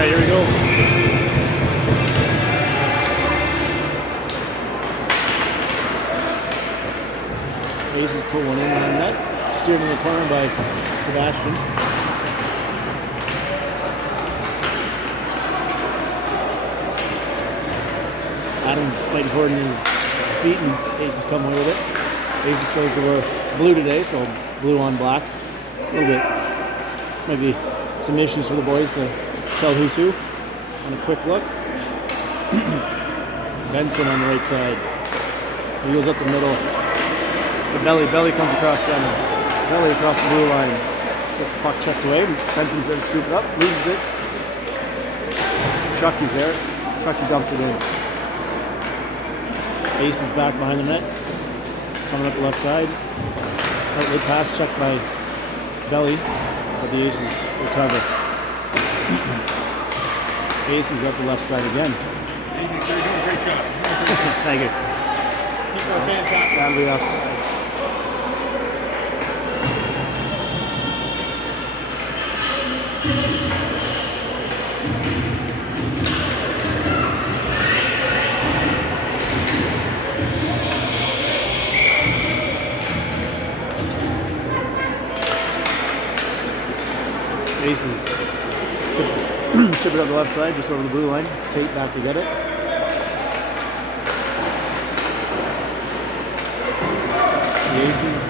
Alright, here we go. Aces put one in on net. Steered in the corner by Sebastian. Adam's fighting for it in his feet and Aces come away with it. Aces chose to wear blue today, so blue on black. A little bit, maybe some issues for the boys to tell who's who. On a quick look. Benson on the right side. He goes up the middle. The belly comes across center. Belly across the blue line. Gets the puck checked away. Benson's there to scoop it up. Loses it. Chucky's there. Chucky dumps it in. Ace is back behind the net. Coming up the left side. Outlet pass checked by Belly. But the Aces recover. Aces up the left side again. Thank you, sir. You're doing a great job. Thank you. Keep our fans happy. That'll be offside. Aces chip it up the left side, just over the blue line. Tate back to get it. The Aces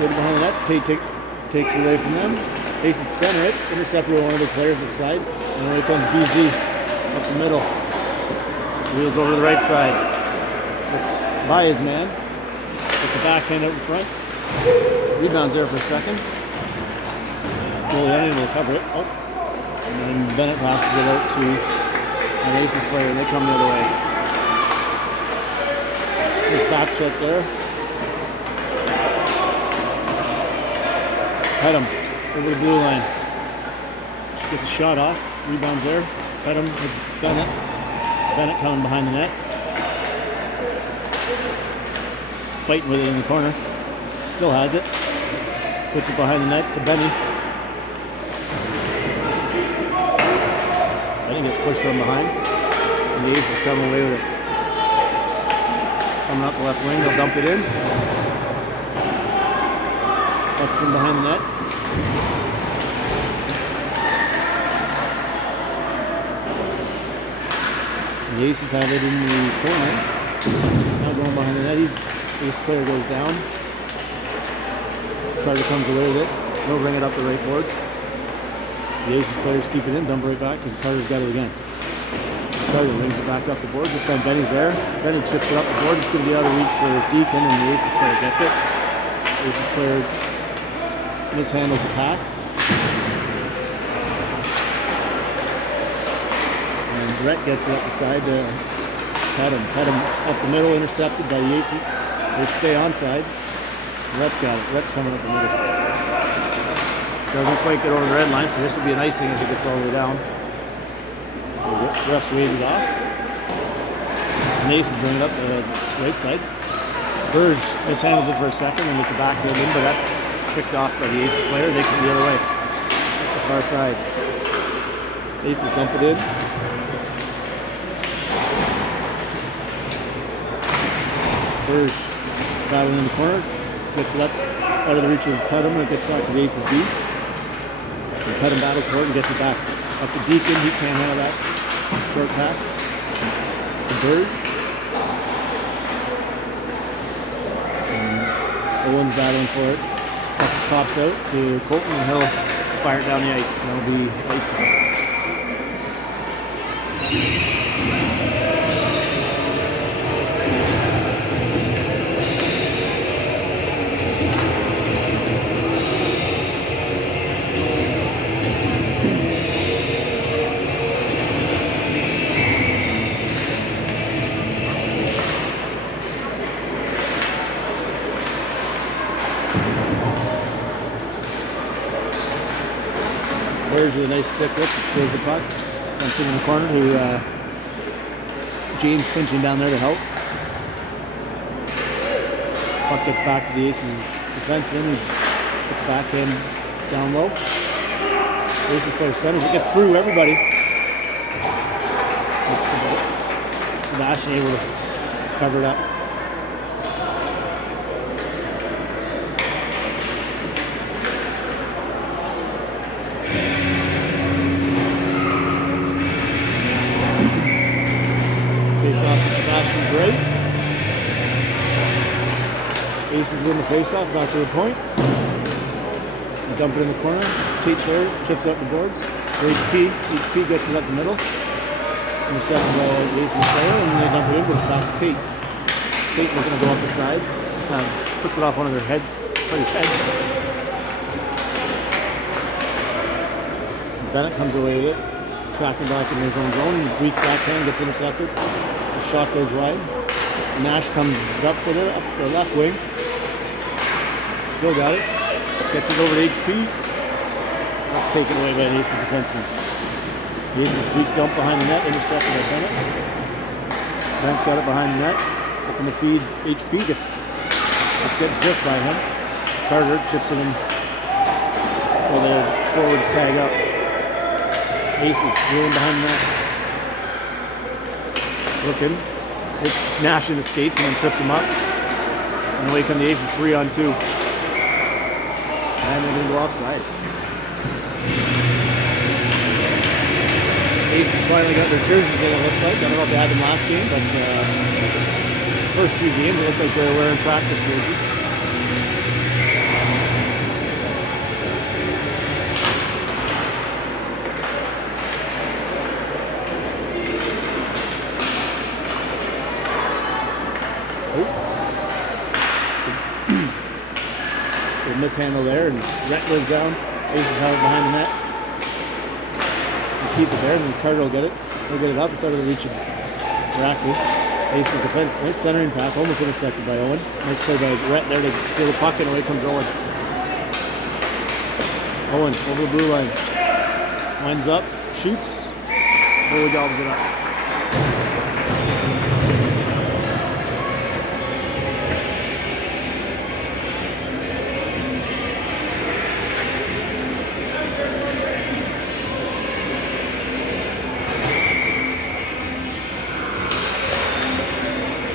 right behind the net. Tate takes it away from them. Aces center it, intercepted with one of the players at the side, and away comes BZ up the middle. Wheels over to the right side. It's by his man. It's a backhand out in front. Rebounds there for a second. Goalie will cover it. Oh. And then Bennett passes it out to an Aces player, and they come the other way. There's back check there. Pedham over the blue line. Gets a shot off. Rebounds there. Pedham hits Bennett. Bennett coming behind the net. Fighting with it in the corner. Still has it. Puts it behind the net to Benny. Benny gets pushed from behind. And the Aces come away with it. Coming up the left wing, they'll dump it in. Pucks in behind the net. The Aces have it in the corner. Now going behind the net. Ace player goes down. Carter comes away with it. He'll bring it up the right boards. The Aces players keep it in, dump right back, and Carter's got it again. Carter rings it back up the board. This time Benny's there. Benny chips it up the board. It's going to be out of reach for Deacon, and the Aces player gets it. The Aces player mishandles the pass. And Brett gets it up the side to Pedham. Pedham up the middle, intercepted by the Aces. They stay onside. Brett's got it. Brett's coming up the middle. Doesn't quite get over the red line, so this will be an icing if it gets all the way down. The refs waved it off. And the Aces bring it up the right side. Burge mishandles it for a second, and it's a backhand in, but that's picked off by the Aces player. They come the other way. The far side. Aces dump it in. Burge battling in the corner. Gets it up out of the reach of Pedham, and it gets back to the Aces D. And Pedham battles for it and gets it back up to Deacon. He can't handle that short pass. To Burge. And Owen's battling for it. Puck pops out to Colton, and he'll fire it down the ice. That'll be icing. Burge with a nice stick lift and steals the puck. Comes in the corner to James pinching down there to help. Puck gets back to the Aces defenseman who puts backhand down low. The Aces player centers. It gets through everybody. Sebastian able to cover it up. Face off to Sebastian's right. Aces win the face off, back to the point. Dump it in the corner. Tate's there, chips up the boards. For HP gets it up the middle. Intercepted by the Aces player, and they dump it in, but it's back to Tate. Tate looking to go up the side. Puts it off one of their players' heads. Bennett comes away with it. Tracking back in his own zone. Weak backhand gets intercepted. The shot goes wide. Nash comes up with it, up the left wing. Still got it. Gets it over to HP. That's taken away by the Aces defenseman. The Aces weak dump behind the net, intercepted by Bennett. Bennett's got it behind the net. Looking to feed HP. Gets just by him. Carter chips it in. Well, the forwards tag up. Aces rolling behind the net. Looking. It's Nash in the skates and then trips him up. And away come the Aces 3-on-2. And they're going to go offside. Aces finally got their jerseys in, it looks like. I don't know if they had them last game, but the first 3 games it looked like they were wearing practice jerseys. Mishandle there, and Rhett goes down. Aces have it behind the net. They keep it there, and then Carter will get it. He'll get it up. It's out of the reach of Rackley. Aces defense. Nice centering pass, almost intercepted by Owen. Nice play by Rhett there to steal the puck, and away comes Owen. Owen over the blue line. Winds up, shoots. Really gobbles it up.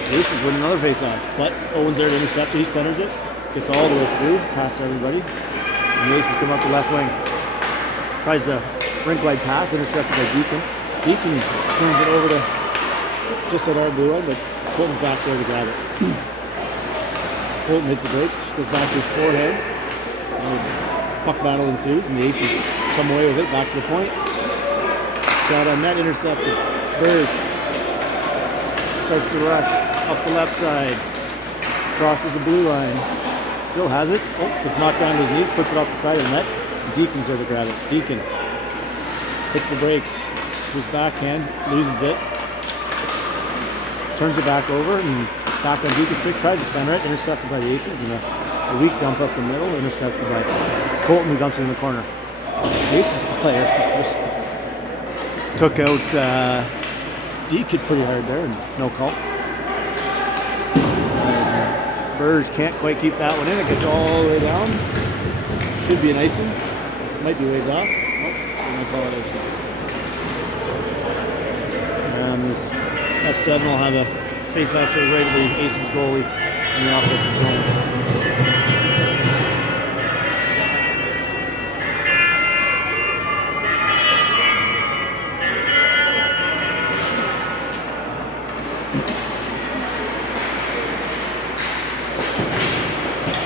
Aces win another face-off, but Owen's there to intercept it. He centers it, gets all the way through, past everybody. And the Aces come up the left wing. Tries the rink wide pass, intercepted by Deacon. Deacon turns it over to just at our blue line, but Colton's back there to grab it. Colton hits the brakes, goes back to his forehead. Puck battle ensues, and the Aces come away with it, back to the point. Shot on net, intercepted. Burge starts the rush. Up the left side, crosses the blue line, still has it. Oh, it's knocked down to his knees, puts it off the side of the net. Deacon's there to grab it. Deacon hits the brakes to his backhand, loses it, turns it back over, and back on Deacon's stick, tries to center it, intercepted by the Aces, and a weak dump up the middle, intercepted by Colton, who dumps it in the corner. The Aces player took out Deacon pretty hard there, and no call. Burge can't quite keep that one in. It gets all the way down. Should be an icing. Might be waved off. Nope. I'm going to call it icing. S7 will have a face-off to the right of the Aces goalie in the offensive zone.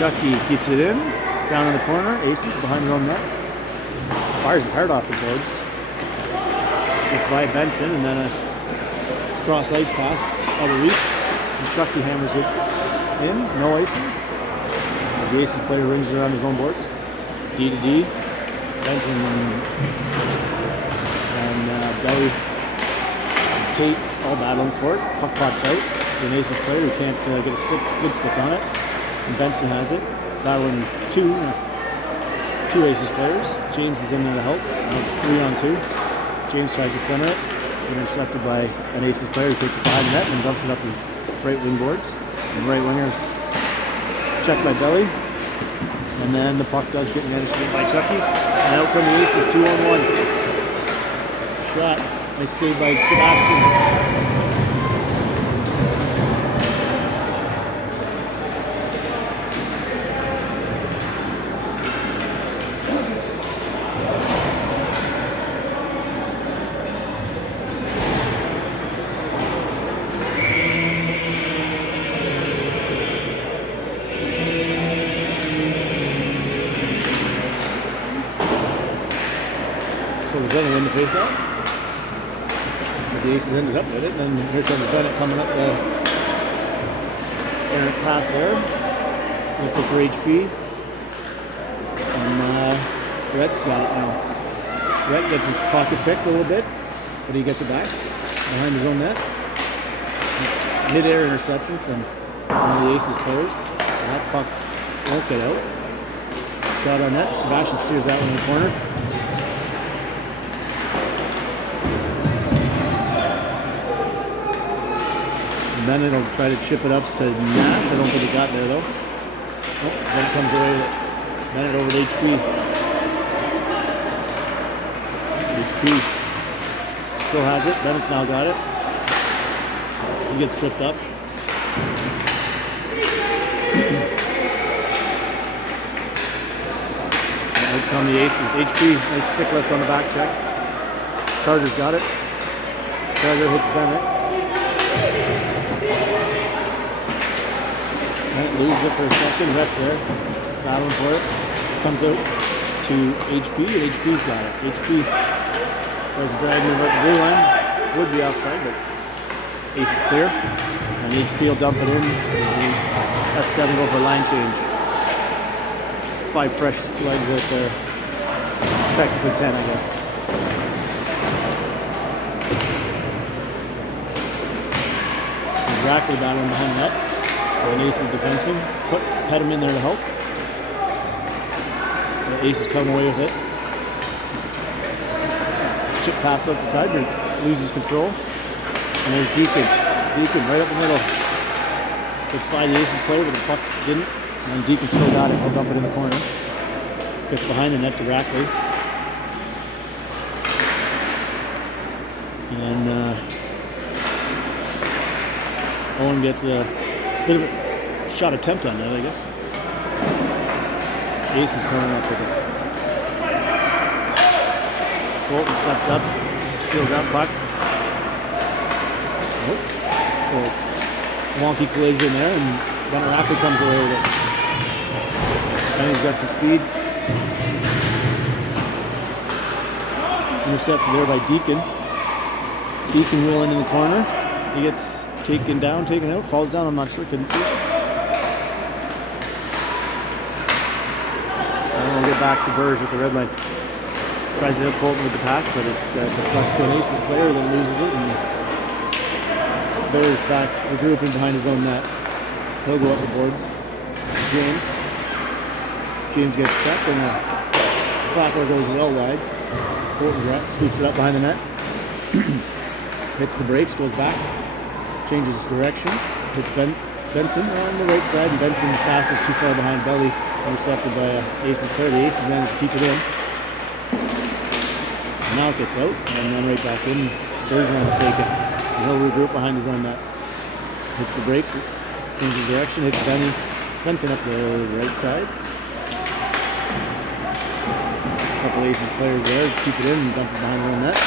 Chucky keeps it in, down in the corner. Aces behind their own net. Fires it hard off the boards. Gets by Benson, and then a cross ice pass out of reach. And Chucky hammers it in. No icing. As the Aces player rings it around his own boards. D to D. Benson and Belly and Tate all battling for it. Puck pops out. An Aces player who can't get a good stick on it. And Benson has it, battling two Aces players. James is in there to help. Now it's 3-on-2. James tries to center it, intercepted by an Aces player who takes it behind the net and dumps it up his right wing boards. And right winger is checked by Belly. And then the puck does get managed by Chucky. And out come the Aces, 2-on-1. Shot Nice save by Sebastian. So the Zen will win the face-off. The Aces ended up with it, and then here comes Bennett coming up the errant pass there. Looking for HP. And Rhett's got it now. Rhett gets his pocket picked a little bit, but he gets it back behind his own net. Mid-air interception from one of the Aces players. That puck won't get out. Shot on net. Sebastian steers that one in the corner. Bennett will try to chip it up to Nash. I don't think it got there though. Oh, Bennett comes away with it. Bennett over to HP. HP still has it. Bennett's now got it. He gets tripped up. Out come the Aces. HP, nice stick lift on the back check. Carter's got it. Carter hits Bennett. Bennett loses it for a second. Rhett's there, battling for it. Comes out to HP, and HP's got it. HP tries to drag move out the blue line. Would be offside, but Ace is clear. And HP will dump it in. S7 go for a line change. 5 fresh legs at the technically 10, I guess. Rackley battling behind net. And Ace's defenseman had him in there to help. The Aces come away with it. Chip pass up the side, but loses control. And there's Deacon. Deacon right up the middle. Gets by the Aces player, but the puck didn't. And Deacon still got it. He'll dump it in the corner. Gets behind the net to Rackley. And Owen gets a bit of a shot attempt on that, I guess. Ace is coming up with it. Bolton steps up, steals that puck. Oh, wonky collision there, and then Rackley comes away with it. And he's got some speed. Intercepted there by Deacon. Deacon wheeling in the corner. He gets taken down, taken out, falls down, I'm not sure, couldn't see. And we'll get back to Burrs with the red line. Tries to hit Colton with the pass, but it deflects to an Aces player, then loses it, and Burrs back regrouping behind his own net. He'll go up the boards. James gets checked, and the clapper goes well wide. Colton scoops it up behind the net. Hits the brakes, goes back. Changes his direction. Hit Benson on the right side, and Benson's pass is too far behind belly, intercepted by Aces player. The Aces manage to keep it in. And now it gets out, and then right back in. Bergeron will take it. And he'll regroup behind his own net. Hits the brakes, changes direction, hits Benson up the right side. A couple Aces players there to keep it in and dump it behind their own net.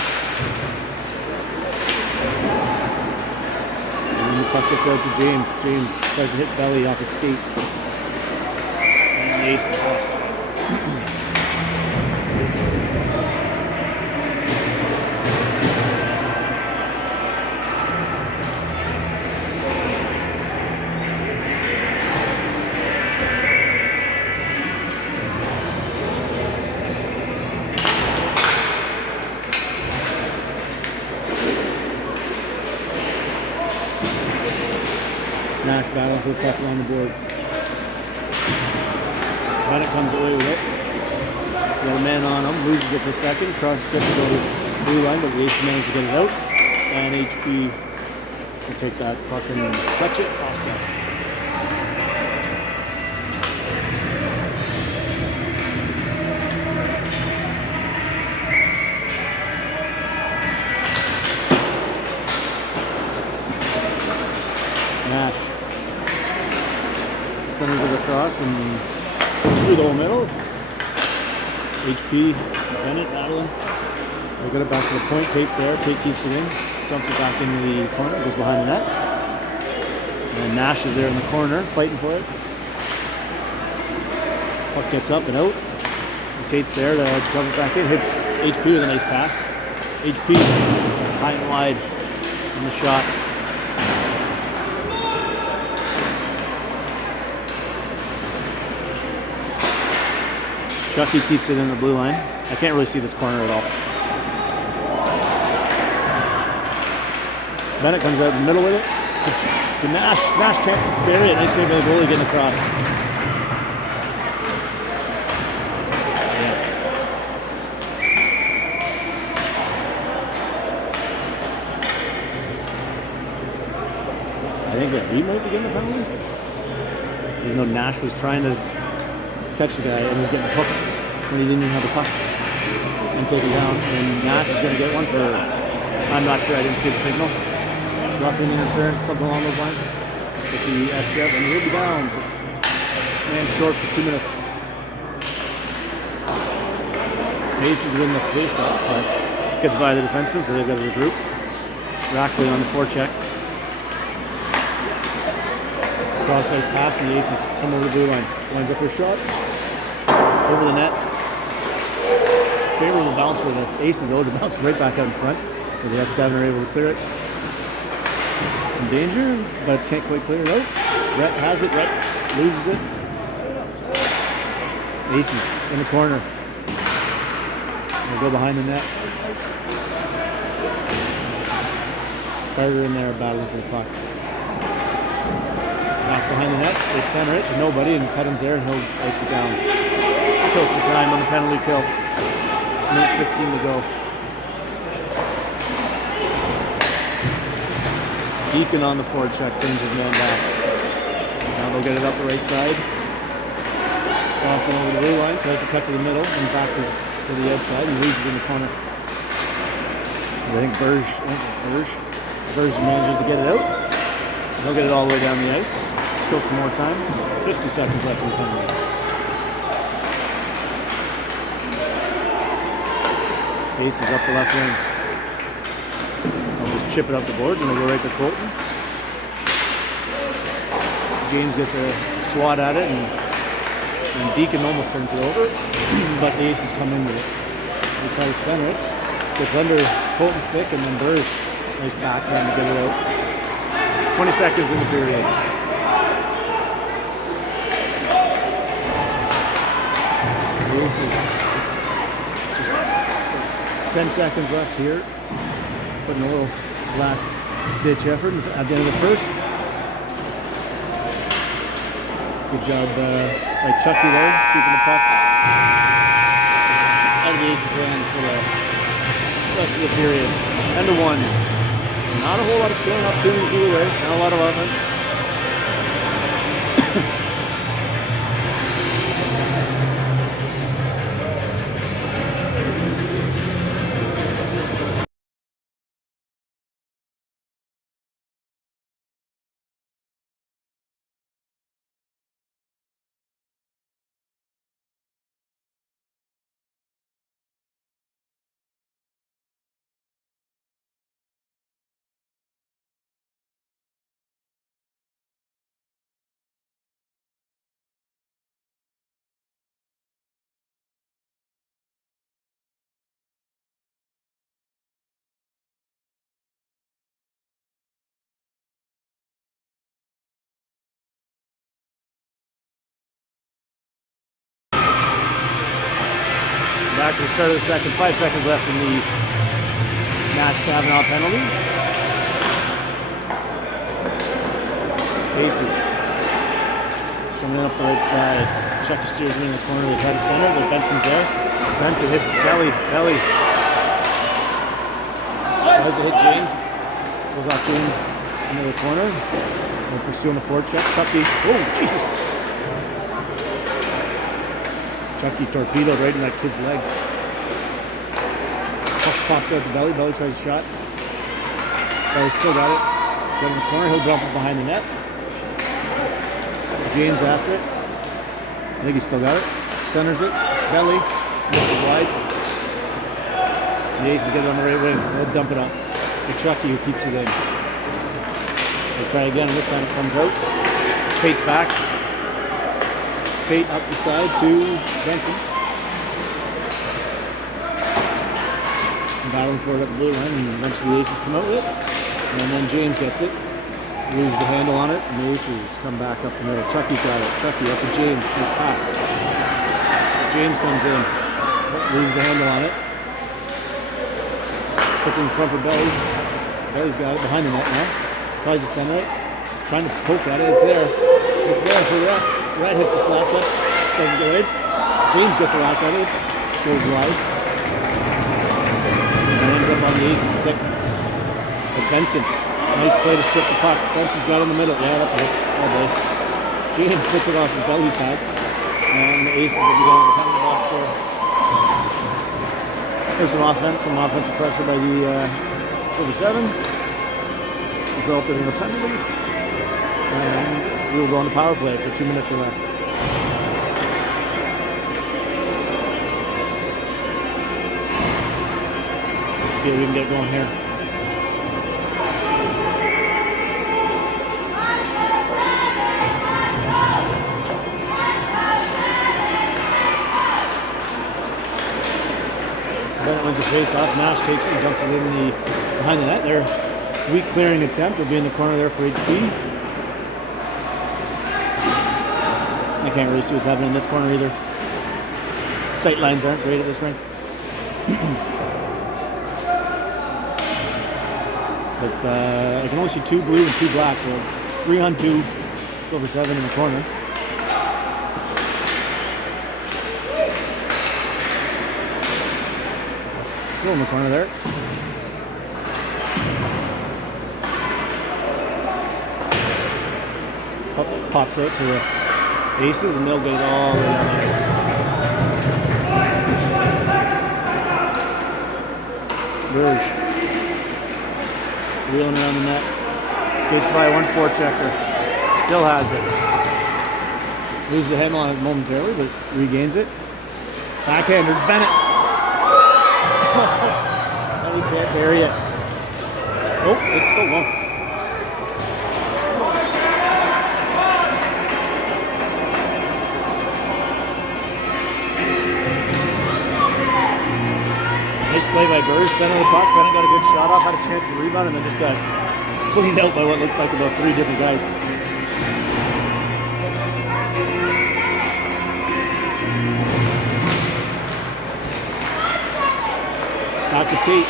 And the puck gets out to James. James tries to hit belly off his skate. And the Ace is offside. Nash battling for the puck on the boards. Bennett comes away with it. Got a man on him, loses it for a second. Cross gets it over the blue line, but the Aces managed to get it out. And HP will take that puck and clutch it, offset. Nash centers it across and through the whole middle. HP, Bennett battling. They got it back to the point. Tate's there. Tate keeps it in. Dumps it back into the corner. Goes behind the net. And Nash is there in the corner fighting for it. Puck gets up and out. And Tate's there to dump it back in. Hits HP with a nice pass. HP high and wide in the shot. Chucky keeps it in the blue line. I can't really see this corner at all. Bennett comes out in the middle with it. To Nash. Nash can't bury it. Nice save by the goalie getting across. Yeah. I think that Reed might be getting the penalty. Even though Nash was trying to catch the guy and was getting hooked when he didn't even have the puck and take it down. And Nash is going to get one for, I'm not sure, I didn't see the signal. Roughing interference, something along those lines. With the S7, and he'll be down. Man short for 2 minutes. Aces win the face-off, but gets by the defenseman, so they've got to regroup. Rackley on the forecheck. Cross-ice pass, and the Aces come over the blue line. Lines up for a shot. Over the net. Favorable bounce for the Aces. Always a bounce right back out in front. So the S7 are able to clear it. In danger, but can't quite clear it out. Rhett has it. Rhett loses it. Aces in the corner. They'll go behind the net. Carter in there battling for the puck. Back behind the net, they center it to nobody, and Petham's there, and he'll ice it down. Kill some time on the penalty kill. Minute 15 to go. Deacon on the forecheck, turns his man back. Now they'll get it up the right side. Crossing over the blue line, tries to cut to the middle, and back to the edge side, and leaves it in the corner. I think Burge manages to get it out. They'll get it all the way down the ice. Kill some more time. 50 seconds left in the penalty. Aces up the left wing. They'll just chip it up the boards and they'll go right to Colton. James gets a swat at it and Deacon almost turns it over. But the Aces come in with it. They try to center it. Gets under Colton's stick and then Burge. Nice backhand to get it out. 20 seconds in the period. Aces. Just 10 seconds left here. Putting a little last ditch effort at the end of the first. Good job by Chucky there, keeping the puck out of the Aces' hands for the rest of the period. End of one. Not a whole lot of scoring opportunities either way. Not a lot of offense. Back to the start of the second. 5 seconds left in the Nash Kavanaugh penalty. Aces coming in up the right side. Chucky steers him in the corner. They try to center, but Benson's there. Benson hits belly. Tries to hit James. Goes off James into the corner. They're pursuing the forecheck. Chucky. Oh, jeez. Chucky torpedoed right in that kid's legs. Puck pops out the belly. Belly tries a shot. Belly still got it. Got in the corner, he'll dump it behind the net. James after it. I think he's still got it. Centers it. Belly. Misses wide. The Aces get it on the right wing. They'll dump it up to Chucky, who keeps it in. They try again, and this time it comes out. Pate's back. Pate up the side to Benson. Battling for it up the blue line, and eventually the Aces come out with it. And then James gets it. Loses the handle on it, and the Aces come back up the middle. Chucky's got it. Chucky up to James. Nice pass. James comes in. Loses the handle on it. Puts it in front for Belly. Belly's got it behind the net now. Tries to center it. Trying to poke at it. It's there. It's there for Red. Red hits the slap shot. Doesn't go in. James gets a lock at it. Goes wide. And ends up on the Aces stick. But Benson. Nice play to strip the puck. Benson's got it in the middle. Yeah, that's it. All day. James puts it off of Belly's pads. And the Aces will be going to the penalty box here. There's some offensive pressure by the Silver 7. Resulted in a penalty. And we will go on the power play for 2 minutes or less. Let's see if we can get going here. Bennett wins the face-off. Nash takes it and dumps it in behind the net. Their weak clearing attempt will be in the corner there for HP. I can't really see what's happening in this corner either. Sight lines aren't great at this rink. But I can only see 2 blue and 2 black, so it's 3-on-2. Silver 7 in the corner. Still in the corner there. Pops out to the Aces, and they'll get it all the way down the ice. Rouge. Wheeling around the net. Skates by one forechecker. Still has it. Loses the handle on it momentarily, but regains it. Backhander, Bennett. And he can't bury it. Oh, it's still low. Nice play by Burrs, center of the puck. Bennett got a good shot off, had a chance to rebound, and then just got cleaned out by what looked like about 3 different guys. Back to Tate.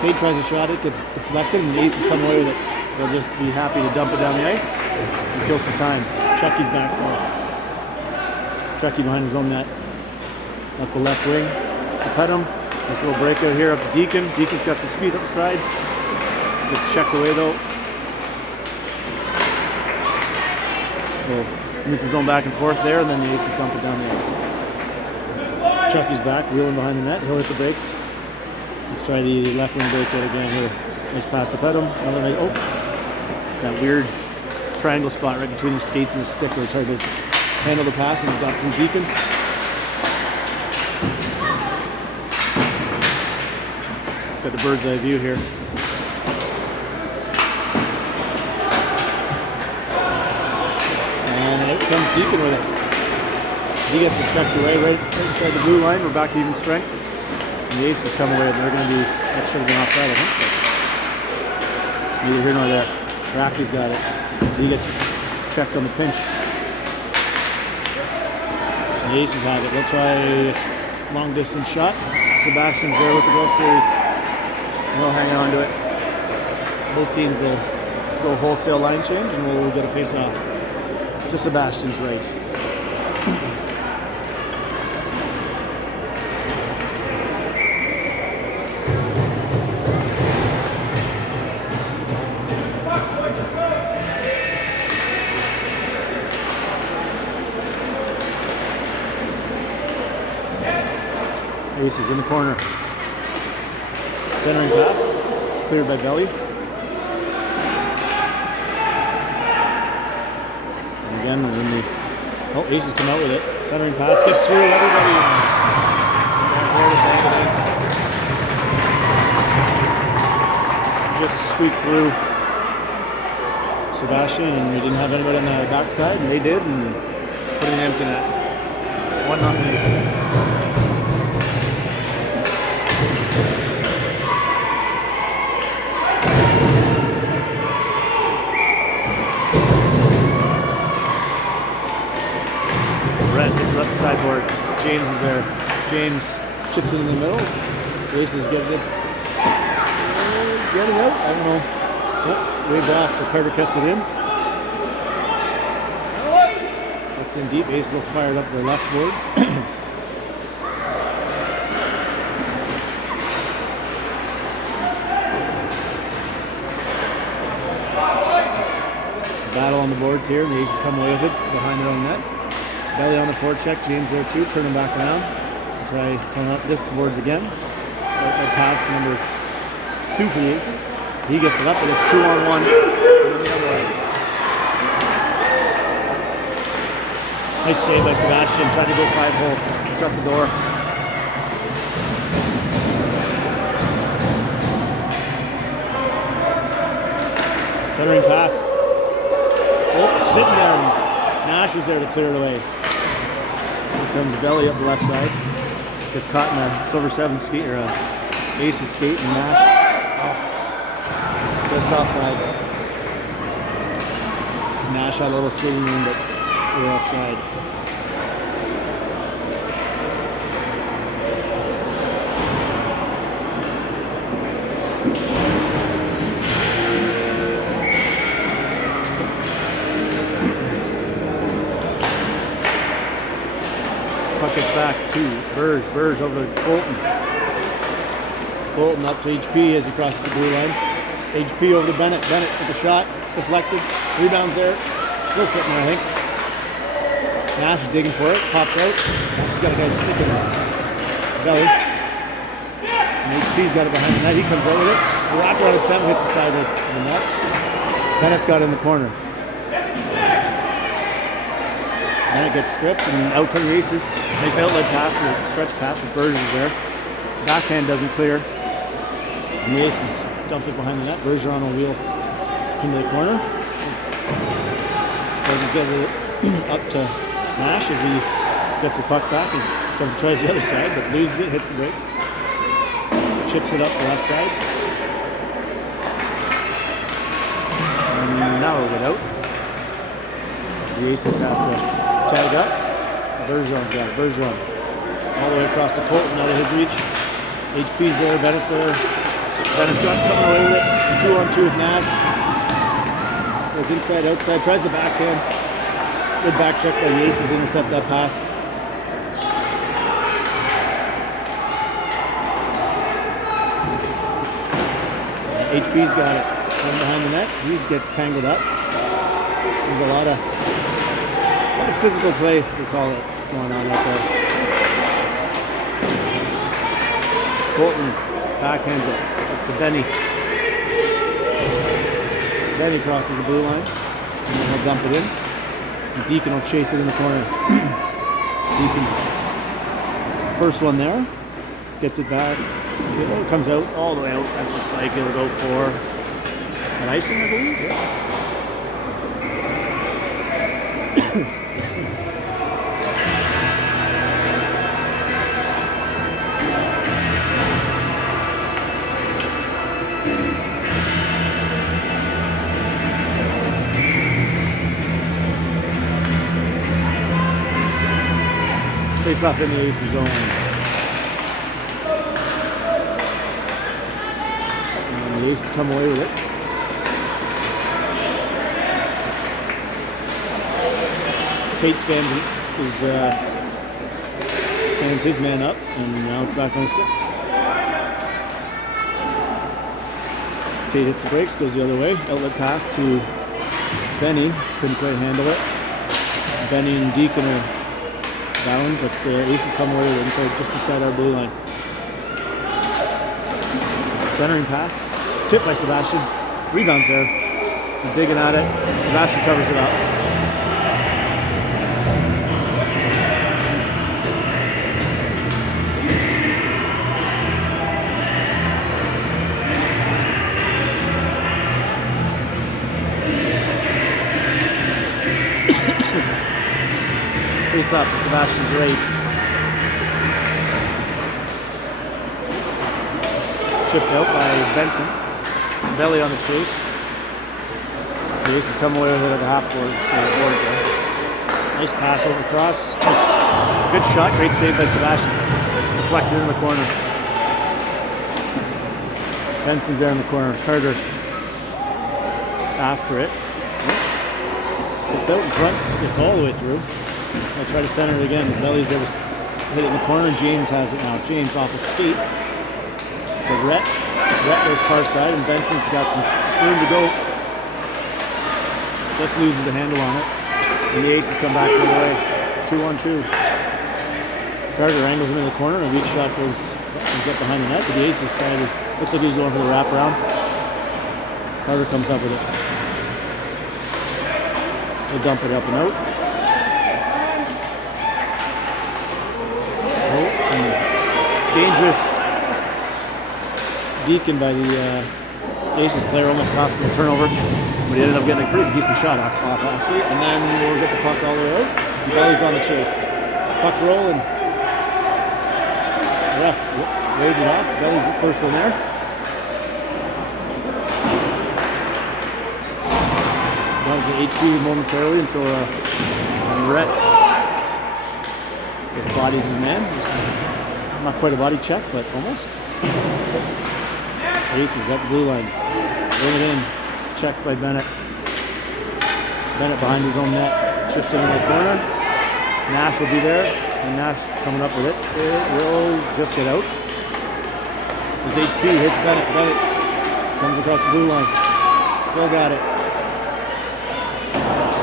Tate tries a shot, it gets deflected, and the Aces come away with it. They'll just be happy to dump it down the ice and kill some time. Chucky's back there. Chucky behind his own net. Up the left wing. Petum. Nice little breakout here up to Deacon. Deacon's got some speed up the side. Gets checked away though. Little neutral zone back and forth there, and then the Aces dump it down the ice. Chucky's back, wheeling behind the net. He'll hit the brakes. Let's try the left wing breakout again here. Nice pass to Petum. Another nice, oh, that weird triangle spot right between the skates and the stick where it's hard to handle the pass, and he got through Deacon. Got the bird's eye view here. And out comes Deacon with it. He gets it checked away right inside the blue line. We're back to even strength. And the Aces come away, and they're going to be, that should have been offside, I think. Neither here nor there. Rafty's got it. He gets checked on the pinch. And the Aces have it. They'll try a long distance shot. Sebastian's there with the goal sleeve. We'll hang on to it. Both teams will go wholesale line change, and we'll get a face off to Sebastian's right. Aces in the corner. Centering pass, cleared by Belly. again, and then Aces come out with it. Centering pass gets through everybody. Just squeaked through Sebastian, and we didn't have anybody on the backside, and they did, and put an empty net. 1-0 Aces. Brett gets up the sideboards. James is there. James chips it in the middle. Aces get it. Get it out? I don't know. Oh, waved off, so Carter kept it in. That's in deep. Aces will fire it up their left boards. Battle on the boards here. The Aces come away with it behind their own net. Belly on the forecheck. James there too. Turn him back around. Try coming up this boards again. A pass to number 2 for the Aces. He gets it up, but it's 2-on-1. Nice save by Sebastian. Tried to go 5-hole. Struck the door. Centering pass. Oh, sitting down. Nash was there to clear it away. Here comes Belly up the left side. Gets caught in a silver 7 skate or a Aces skate, and Nash just offside. Nash had a little skating room, but we're offside. Puck gets back to Burge. Burge over to Colton. Colton up to HP as he crosses the blue line. HP over to Bennett. Bennett with the shot. Deflected. Rebounds there. Still sitting there, I think. Nash is digging for it. Pops out. Nash has got a guy sticking his belly. And HP's got it behind the net. He comes out with it. Wraparound attempt hits the side of the net. Bennett's got it in the corner. Bennett gets stripped and out for the Aces. Nice outlet pass, or stretch pass with Bergeron there. Backhand doesn't clear. And the Aces dump it behind the net. Bergeron will wheel into the corner. Doesn't get it up to Nash as he gets the puck back and comes and tries the other side, but loses it, hits the brakes. Chips it up the left side. And now it'll get out. The Aces have to tag up. Bergeron's got it. Bergeron all the way across the court, out of his reach. HP's there, Bennett's there. Bennett's got coming away with it. 2-on-2 with Nash. Goes inside, outside, tries the backhand. Good back check by the Aces to intercept that pass. HP's got it. Coming behind the net. He gets tangled up. There's a lot of physical play, we call it, going on out there. Colton backhands it up to Benny. Benny crosses the blue line, and then he'll dump it in. And Deacon will chase it in the corner. Deacon's first one there, gets it back. It comes out all the way out. That looks like it'll go for an icing, I believe. Yeah. Face off in the Aces zone. And the Aces come away with it. Tate stands his man up, and now it's back on the stick. Tate hits the brakes, goes the other way. Outlet pass to Benny. Couldn't quite handle it. Benny and Deacon are down, but the Aces come away with it just inside our blue line. Centering pass. Tipped by Sebastian. Rebounds there. He's digging at it. Sebastian covers it up. Face off to Sebastian's right. Chipped out by Benson. Belly on the chase. The Aces come away with it at the half board. Nice pass over cross. Nice, good shot. Great save by Sebastian. Deflects it in the corner. Benson's there in the corner. Carter after it. Gets out in front. Gets all the way through. I'll try to center it again. Belly's there to hit it in the corner. James has it now. James off a skate to Rhett. Rhett goes far side, and Benson's got some room to go. Just loses the handle on it. And the Aces come back the other way. 2-on-2. Carter angles him in the corner, and a weak shot comes up behind the net. But the Aces try to, looks like he's going for the wraparound. Carter comes up with it. They dump it up and out. Oh, some dangerous Deacon by the Aces player almost cost him a turnover, but he ended up getting a pretty decent shot off actually. And then we'll get the puck all the way out. And Belly's on the chase. Puck's rolling. Ref waves it off. Belly's the first one there. Down to HP momentarily until Rhett bodies his man. Just not quite a body check, but almost. Aces at the blue line. Bring it in. Checked by Bennett. Bennett behind his own net. Chips it in the corner. Nash will be there. And Nash coming up with it. It will just get out. There's HP. Hits Bennett. Bennett comes across the blue line. Still got it.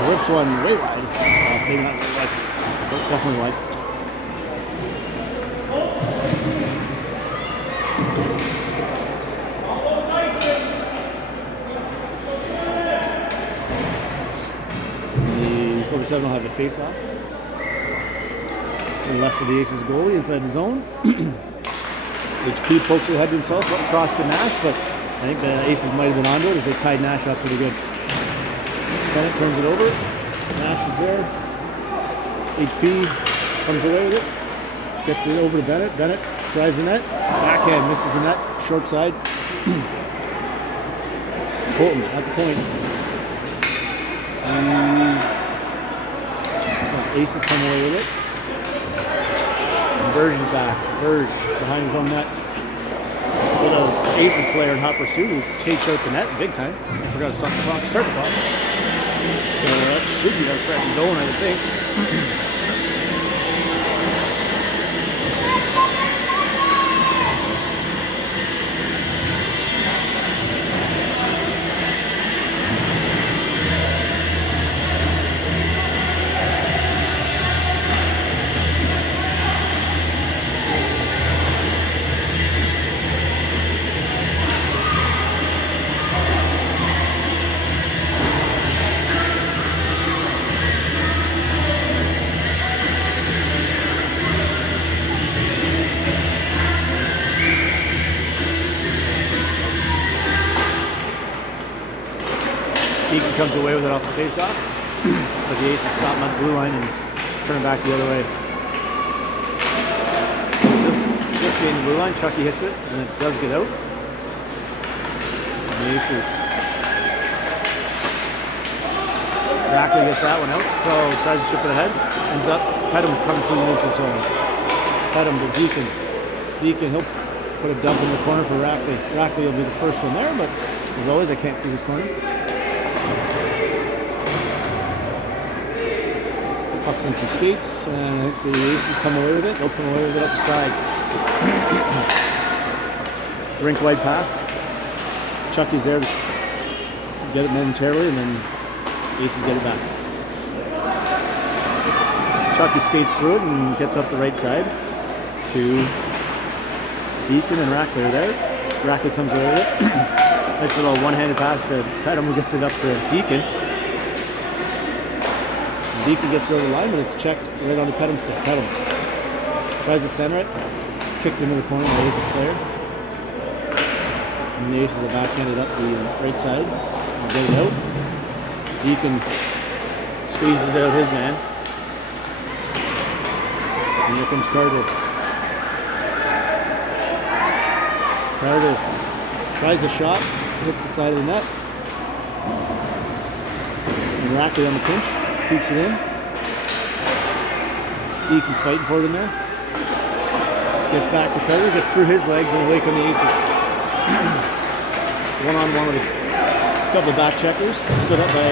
Rips one way wide. Maybe not way wide. But definitely wide. Silver 7 will have a face-off. To the left of the Aces goalie inside the zone. HP pokes it ahead to himself across to Nash, but I think the Aces might have been onto it as they tied Nash up pretty good. Bennett turns it over. Nash is there. HP comes away with it. Gets it over to Bennett. Bennett drives the net. Backhand misses the net. Short side. Colton at the point. Aces come away with it. And Burge is back. Burge behind his own net. With an Aces player in hot pursuit who takes out the net big time. I forgot to start the clock. So that should be outside the zone, I would think. Deacon comes away with it off the face-off, but the Aces stop him at the blue line and turn back the other way. Just getting the blue line, Chucky hits it, and it does get out. And the Aces. Rackley gets that one out, so tries to chip it ahead, ends up, Pedham coming through the neutral zone. Pedham to Deacon. Deacon, he'll put a dump in the corner for Rackley. Rackley will be the first one there, but as always, I can't see this corner. Pucks in some skates, and I think the Aces come away with it. They'll come away with it up the side. Rink wide pass. Chucky's there to get it momentarily, and then Aces get it back. Chucky skates through it and gets up the right side to Deacon and Rackley are there. Rackley comes away with it. Nice little one-handed pass to Pedham, who gets it up to Deacon. Deacon gets over the line, but it's checked right on the Pedham stick. Pedham tries to center it. Kicked into the corner by the Aces player. And the Aces are backhanded up the right side. And get it out. Deacon squeezes out his man. And here comes Carter. Carter tries a shot, hits the side of the net. And Rackley on the pinch, keeps it in. Eaton's fighting for it in there. Gets back to Carter, gets through his legs and away come the Aces. One-on-one with a couple of back checkers, stood up by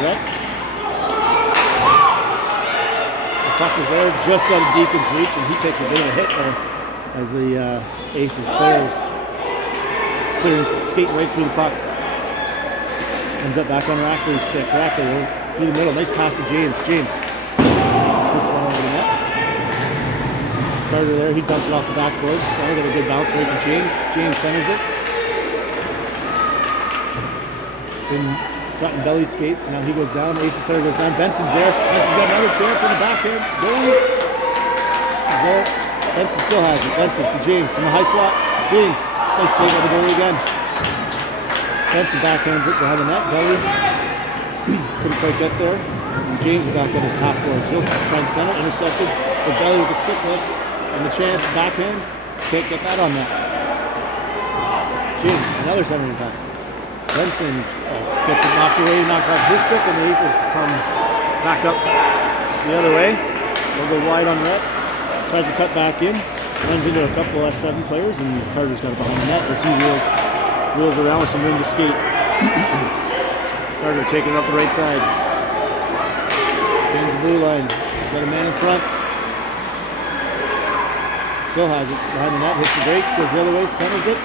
Rhett. The puck is there, just out of Deacon's reach, and he takes a bit of a hit there as the Aces players skating right through the puck. Ends up back on Rackley's stick. Rackley through the middle. Nice pass to James. James puts one over the net. Carter there. He dumps it off the backboards. Now we got a good bounce right to James. James centers it. It's in gotten belly skates. Now he goes down. Ace player goes down. Benson's there. Benson's got another chance on the backhand. Goalie is there. Benson still has it. Benson to James in the high slot. James. Nice save by the goalie again. Benson backhands it behind the net. Belly couldn't quite get there. And James is back at his half board. He'll try and center. Intercepted. The Belly with the stick lift. And the chance. Backhand. Can't get that on net. James. Another centering pass. Benson gets it knocked away. Knocked off his stick. And the Aces come back up the other way. They'll go wide on Rhett. Tries to cut back in. Runs into a couple of S7 players, and Carter's got it behind the net as he wheels around with some room to skate. Carter taking it up the right side. Gains the blue line. Got a man in front. Still has it behind the net. Hits the brakes. Goes the other way. Centers it.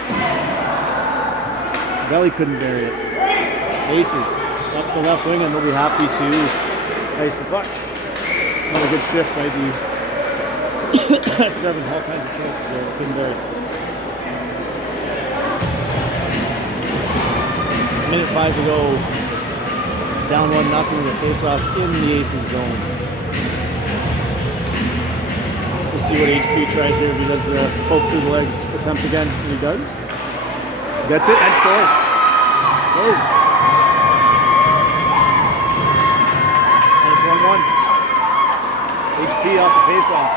Belly couldn't bury it. Aces up the left wing, and they'll be happy to ice the puck. Another good shift by the 7, all kinds of chances there. Couldn't bury it. Minute 5 to go. Down 1-0 with a face-off in the Aces zone. We'll see what HP tries here if he does the poke through the legs attempt again. And he does. Gets it and scores. Oh. And it's 1-1. HP off the face-off.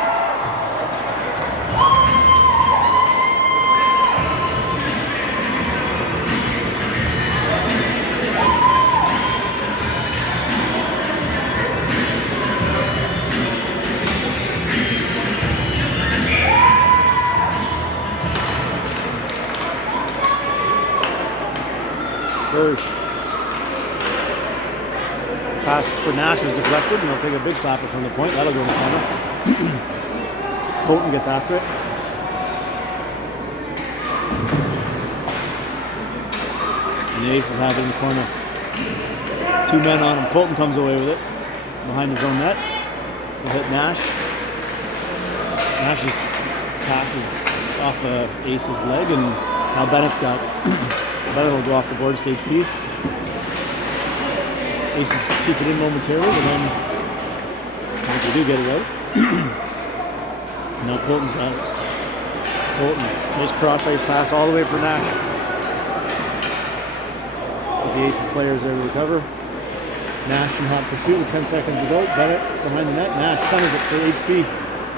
Pass for Nash was deflected, and he'll take a big clapper from the point. That'll go in the corner. Colton gets after it. And the Aces have it in the corner. 2 men on him. Colton comes away with it behind his own net. He'll hit Nash. Nash's pass is off Ace's leg, and now Bennett's got it. Bennett will go off the boards to HP. Aces keep it in momentarily, and then once they do get it out. Now Colton's got it. Colton, nice cross-ice pass all the way for Nash. But the Aces players there to recover. Nash in hot pursuit with 10 seconds to go. Bennett behind the net. Nash centers it for HP.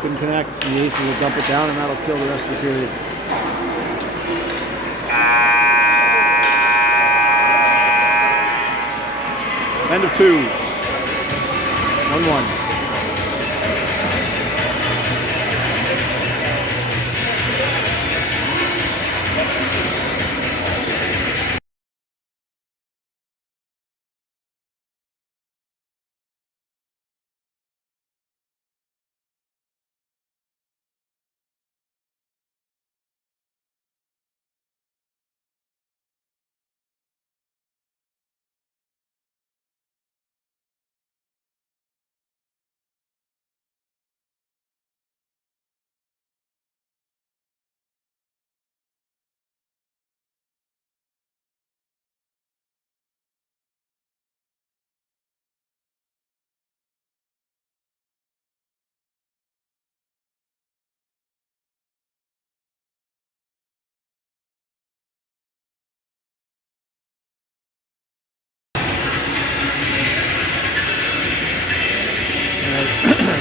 Couldn't connect. The Aces will dump it down, and that'll kill the rest of the period. End of 2. 1-1.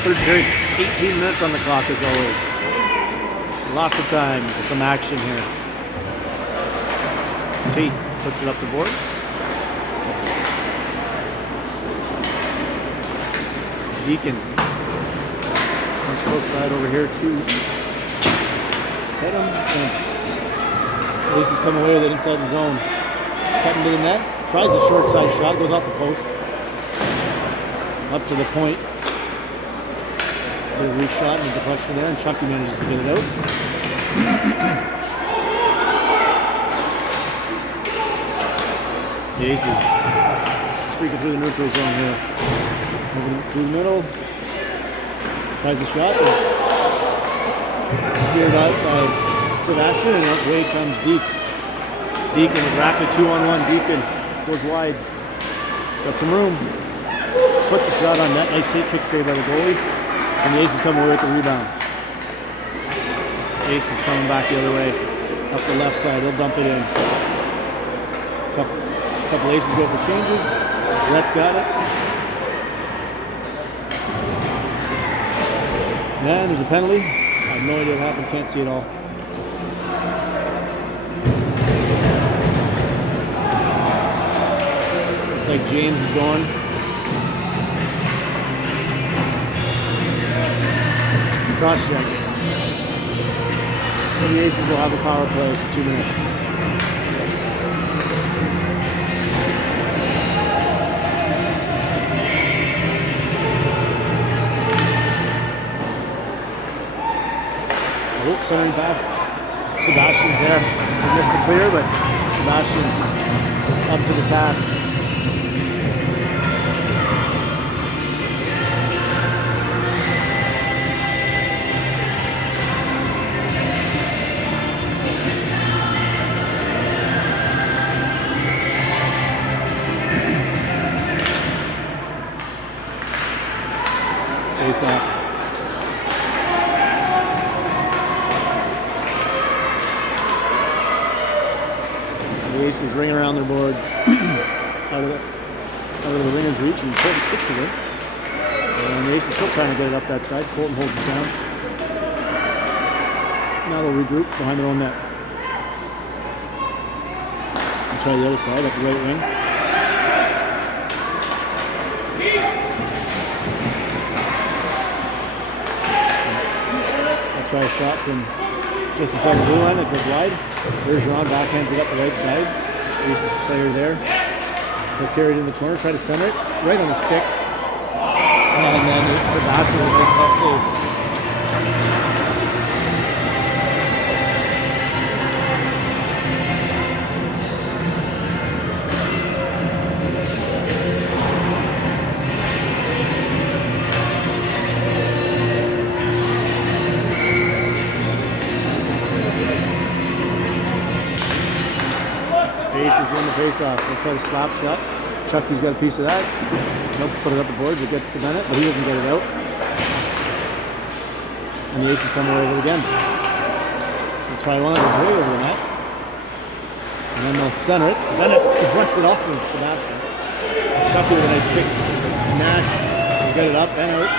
Third period. 18 minutes on the clock as always. Lots of time for some action here. Tate puts it up the boards. Deacon comes close side over here to hit him. And Aces come away with it inside the zone. Cutting to the net. Tries a short side shot. Goes off the post. Up to the point. Bit of reach shot and a deflection there, and Chucky manages to get it out. The Aces streaking through the neutral zone here. Moving through the middle. Tries a shot. Steered out by Sebastian, and away comes Deacon with Rackett 2-on-1. Deacon goes wide. Got some room. Puts a shot on net. Nice kick save by the goalie. And the Aces come away with the rebound. Aces coming back the other way. Up the left side. They'll dump it in. Couple Aces go for changes. Rhett's got it. And there's a penalty. I have no idea what happened. Can't see it all. Looks like James is going. Cross check. So the Aces will have a power play for 2 minutes. Oh, centering pass. Sebastian's there. He missed it clear, but Sebastian up to the task. Face off. The Aces ring around their boards out of the winner's reach, and Colton kicks it in. And the Aces still trying to get it up that side. Colton holds it down. Now they'll regroup behind their own net. I'll try the other side up the right wing. Try a shot from just inside the blue line. It goes wide. Bergeron backhands it up the right side. Aces player there. He'll carry it in the corner. Try to center it right on the stick. And then it's Sebastian with his puck save. Aces win the face-off. They'll try to slap shot. Chucky's got a piece of that. Nope, put it up the boards. It gets to Bennett, but he doesn't get it out. And the Aces come away with it again. They'll try one that goes way over the net. And then they'll center it. Bennett deflects it off of Sebastian. Chucky with a nice kick. Nash will get it up and out.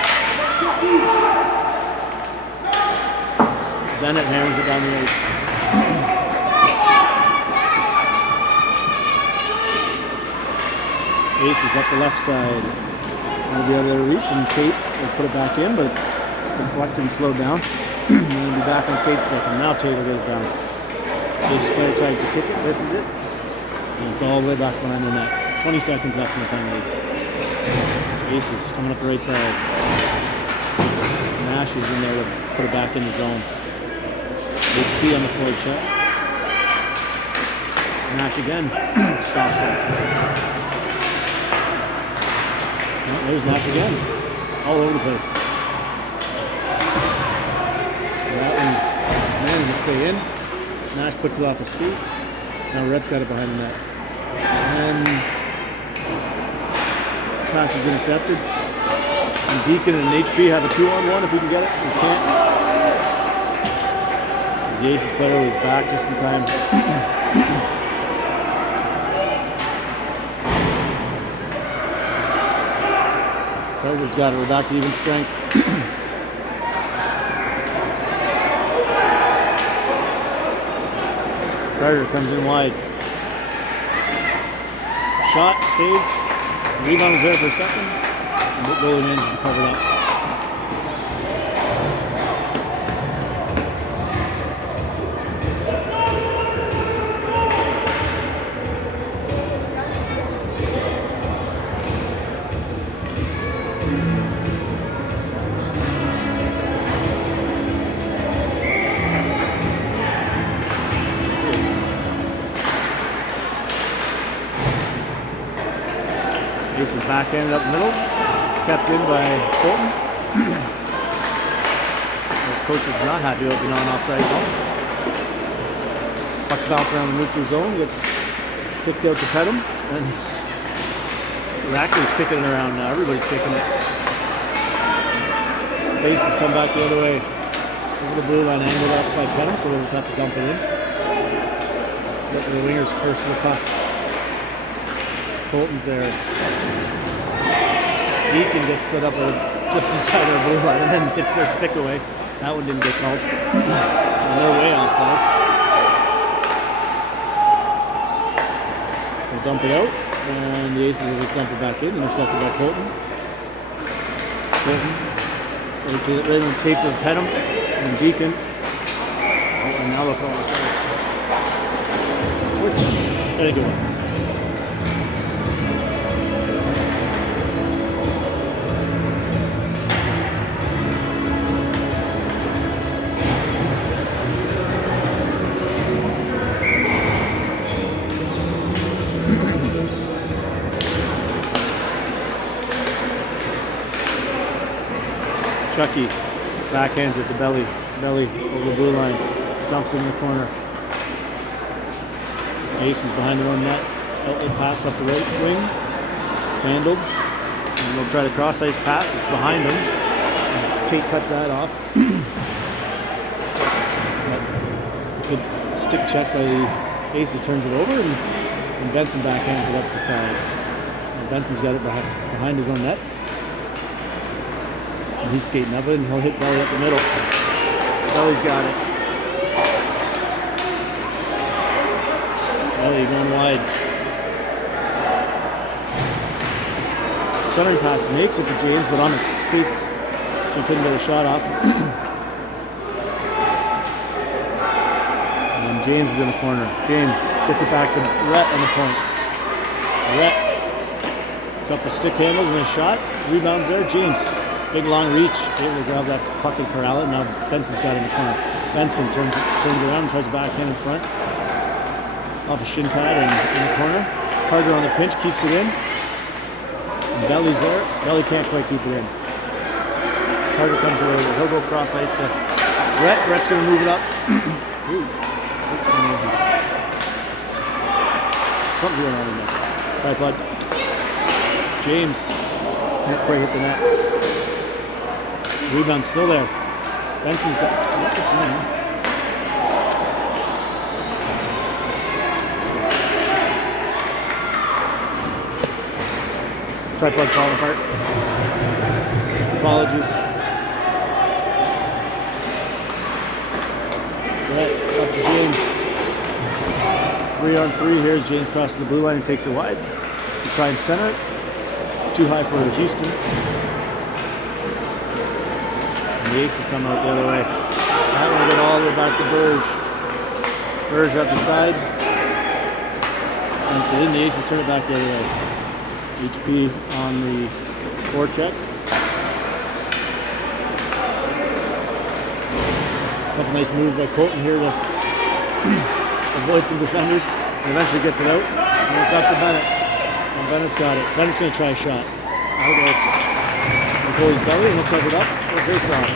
Bennett hammers it down the ice. Aces up the left side. That'll be out of their reach, and Tate will put it back in, but deflected and slowed down. And then he'll be back on Tate's second. Now Tate will get it down. Aces player tries to kick it, misses it, and it's all the way back behind the net. 20 seconds left in the penalty. Aces coming up the right side. Nash is in there to put it back in the zone. HP on the floor shot. Nash again. Stops it. Oh, there's Nash again. All over the place. That one manages to stay in. Nash puts it off a skate. Now Rhett's got it behind the net. And pass is intercepted. And Deacon and HP have a 2-on-1 if we can get it. We can't. The Aces player was back just in time. Carter's got it. We're back to even strength. Carter comes in wide. Shot, saved. Rebound was there for a second. And the goalie manages to cover it up. This is backhanded up the middle, kept in by Colton. The coach is not happy about the non-offside call. Puck's bouncing around the neutral zone, gets kicked out to Pedham, and Rackley's kicking it around now. Everybody's kicking it. Base has come back the other way. Over the blue line, angled off by Pedham, so they'll just have to dump it in. But the wingers first to the puck. Colton's there. Deacon gets stood up just inside their blue line and then hits their stick away. That one didn't get called. And they're way offside. They'll dump it out, and the Aces will just dump it back in, intercepted by Colton. Colton, right on the tape of Pedham and Deacon. Oh, and now they'll call offside. Which I think it was. Chucky backhands at the belly over the blue line, dumps in the corner. Ace is behind the one net, outlet pass up the right wing, handled, and they'll try to cross ice pass, it's behind him. Tate cuts that off. Good stick check by the Aces, turns it over, and Benson backhands it up the side. And Benson's got it behind his own net. And he's skating up it, and he'll hit Belly up the middle. Belly's got it. Belly going wide. Centering pass makes it to James, but on his skates, so he couldn't get a shot off. And James is in the corner. James gets it back to Rhett on the point. Rhett, couple stick handles and a shot. Rebounds there. James. Big long reach, able to grab that puck and corral it. Now Benson's got it in the corner. Benson turns around and tries to backhand in front. Off a shin pad and in the corner. Carter on the pinch, keeps it in. And Belly's there. Belly can't quite keep it in. Carter comes away with it. He'll go cross ice to Rhett. Rhett's going to move it up. Ooh. Something's going on in there. Tripod. James can't quite hit the net. Rebound still there. Benson's got tripod falling apart. Apologies. Right, up to James. 3-on-3 here as James crosses the blue line and takes it wide. To try and center it. Too high for Houston. And the Aces come out the other way. That one will get all the way back to Burge. Burge up the side. And so then the Aces turn it back the other way. HP on the forecheck. Couple nice moves by Colton here to avoid some defenders. And eventually gets it out. And it's up to Bennett. And Bennett's got it. Bennett's going to try a shot. Out there. He'll pull his belly and he'll cover it up. He'll face it off.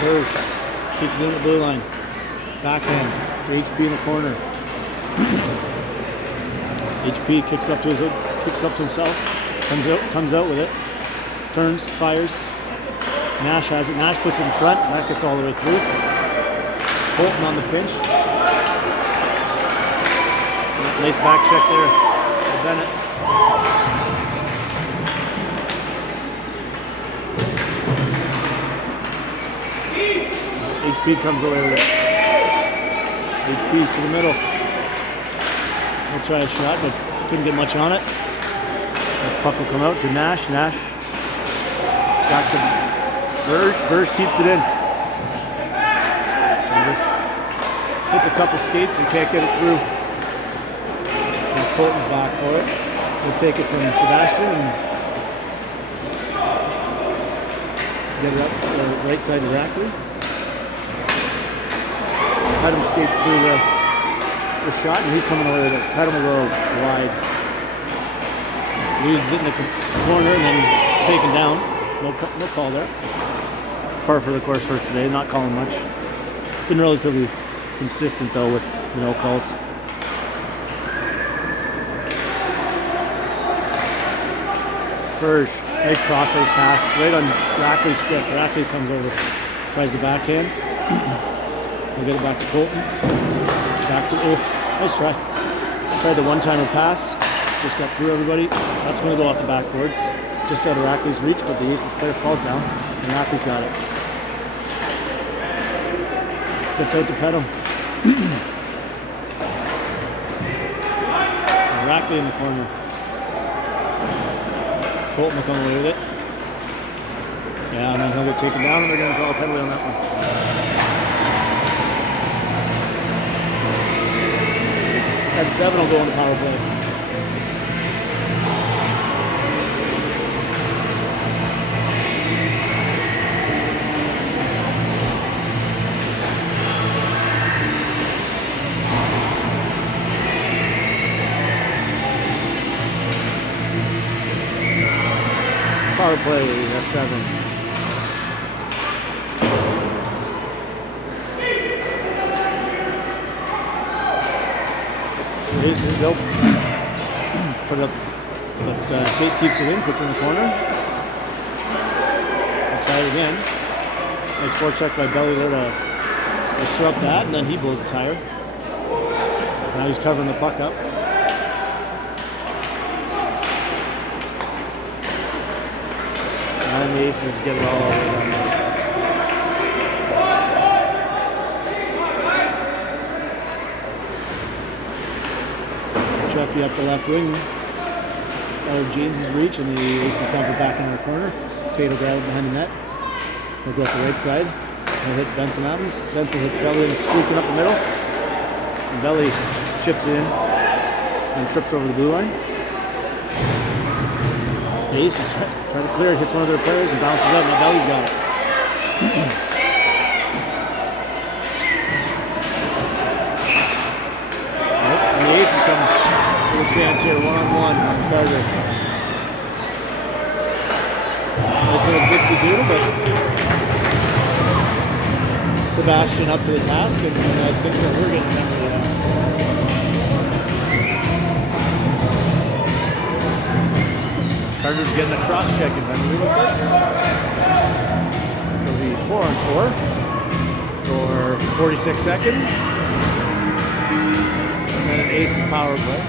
Burge keeps it in the blue line. Backhand to HP in the corner. HP kicks up to himself. Comes out with it. Turns, fires. Nash has it. Nash puts it in front. That gets all the way through. Colton on the pinch. Nice back check there for Bennett. HP comes away with it. HP to the middle. He'll try a shot, but couldn't get much on it. The puck will come out to Nash. Nash back to Burge. Burge keeps it in. And just hits a couple skates and can't get it through. And Colton's back for it. He'll take it from Sebastian and get it up the right side to Rackley. Pedem skates through the shot, and he's coming away with it. Pedem will go wide. Loses it in the corner and then taken down. No call there. Par for the course for today, not calling much. Been relatively consistent though with no calls. Burge, nice cross-ice pass, right on Rackley's stick. Rackley comes over, tries the backhand. We'll get it back to Colton. Back to, oh, nice try. Tried the one-timer pass, just got through everybody. That's going to go off the backboards, just out of Rackley's reach, but the Aces player falls down, and Rackley's got it. Gets out to Pedem. Rackley in the corner. Colton will come away with it. Yeah, and then he'll get taken down, and they're going to call a penalty on that one. S7 will go on the power play. Power play, S7. Aces, they'll put it up, but Tate keeps it in, puts it in the corner. I'll try it again. Nice forecheck by Belly there to disrupt that, and then he blows the tire. Now he's covering the puck up. And the Aces get it all over down there. Chucky up the left wing, out of James's reach, and the Aces dump it back in the corner. Tate will grab it behind the net. He'll go up the right side. He'll hit Benson Adams. Benson hits Belly and streaking up the middle. And Belly chips it in and trips over the blue line. The Aces try to clear it, hits one of their players and bounces out. Now Belly's got it. And the Aces come. Good chance here, one-on-one. Carter. Nice little dipsy doodle, but Sebastian up to the task, and I think that we're getting them to Carter's getting a cross-check inventory, looks like. It'll be 4-on-4 for 46 seconds. And then an Aces power play.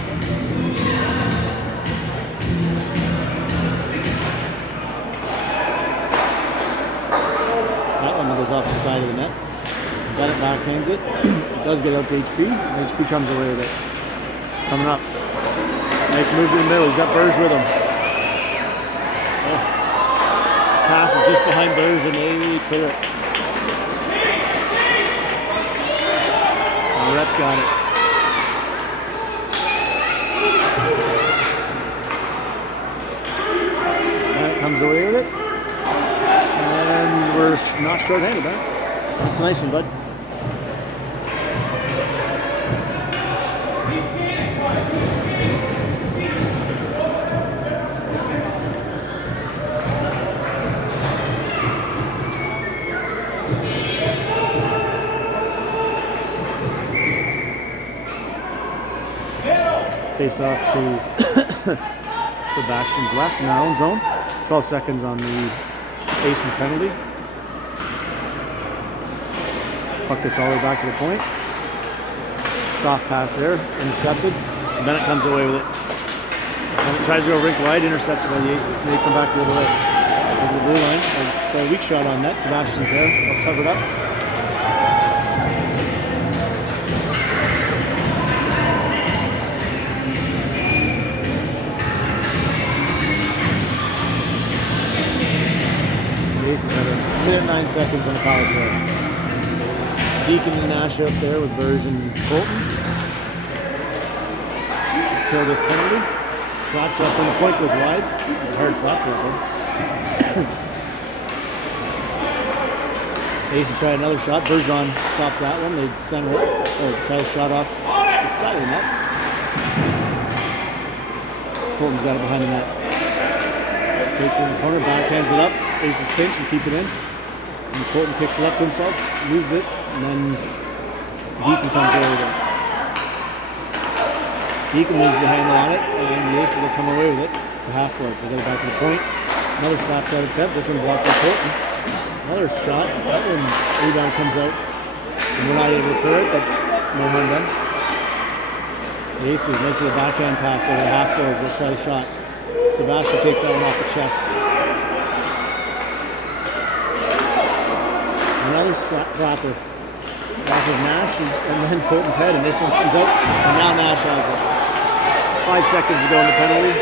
Goes off the side of the net. Bennett backhands it. It does get out to HP. HP comes away with it. Coming up. Nice move to the middle. He's got Burge with him. Oh. Pass is just behind Burge and they clear it. And Rhett's got it. Bennett comes away with it. And we're not short-handed, man. That's nice and bud. Face off to Sebastian's left in our own zone. 12 seconds on the Aces penalty. Puck gets all the way back to the point. Soft pass there, intercepted. Bennett comes away with it. Bennett tries to go rink wide, intercepted by the Aces, and they come back the other way. Over the blue line. Try a weak shot on net. Sebastian's there, all covered up. The Aces have a minute 9 seconds on the power play. Deacon and Nash up there with Burrs and Colton. Kill this penalty. Slap shot from the point goes wide. It's a hard slap shot though. Aces try another shot. Bergeron stops that one. They center it. Or try a shot off the side of the net. Colton's got it behind the net. Takes it in the corner, backhands it up. Aces pinch and keep it in. And Colton picks it up to himself, loses it, and then Deacon comes over with it. Deacon loses the handle on it, and the Aces will come away with it. The half boards. They get it back to the point. Another slap shot attempt. This one blocked by Colton. Another shot. That one rebound comes out. And we're not able to clear it, but no harm done. The Aces, nice little backhand pass over the half boards. They'll try the shot. Sebastian takes that one off the chest. Another clapper off of Nash and then Colton's head, and this one comes out, and now Nash has it. 5 seconds to go in the penalty.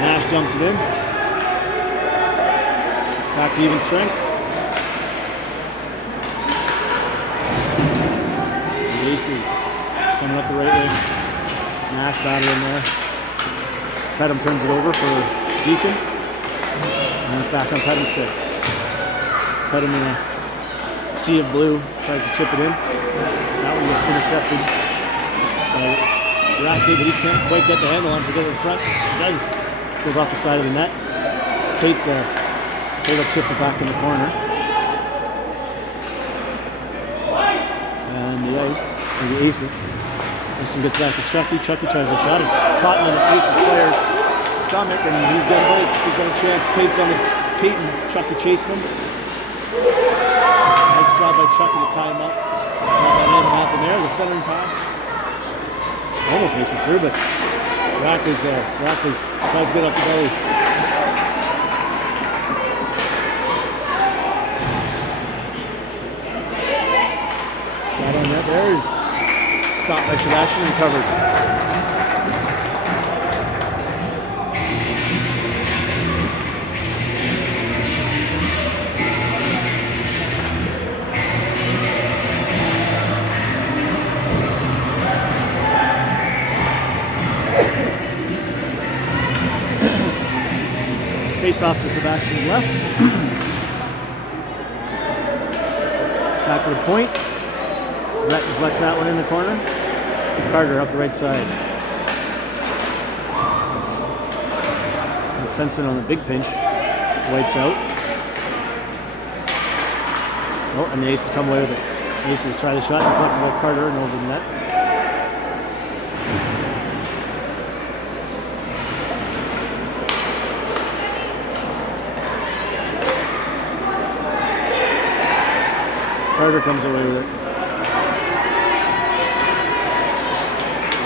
Nash dumps it in. Back to even strength. The Aces coming up the right wing. Nash battling there. Pedham turns it over for Deacon. And it's back on Pedham's stick. Pedham in a sea of blue, tries to chip it in. That one gets intercepted. Racky, but he can't quite get the handle on to get it in front. It does. Goes off the side of the net. Tate's there. Tate will chip it back in the corner. And the Aces. This one gets back to Chucky. Chucky tries a shot. It's caught in the Aces player stomach, and he's got a break. He's got a chance. Tate's on the Tate and Chucky chasing him. Nice job by Chucky to tie him up. Not that anything happened there. The centering pass almost makes it through, but Rackley's there. Rackley tries to get up the belly. Shot on net there is stopped by Sebastian and covered. Face off to Sebastian's left. Back to the point. Rhett deflects that one in the corner. Carter up the right side. The defenseman on the big pinch wipes out. Oh, and the Aces come away with it. The Aces try the shot, deflected by Carter and over the net. Carter comes away with it.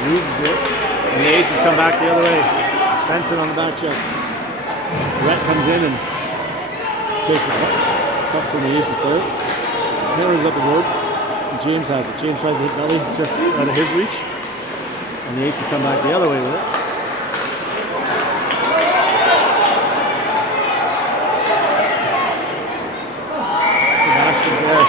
Loses it. And the Aces come back the other way. Benson on the back check. Rhett comes in and takes the puck from the Aces player. Hammers up the boards. And James has it. James tries to hit belly just out of his reach. And the Aces come back the other way with it. Sebastian's there.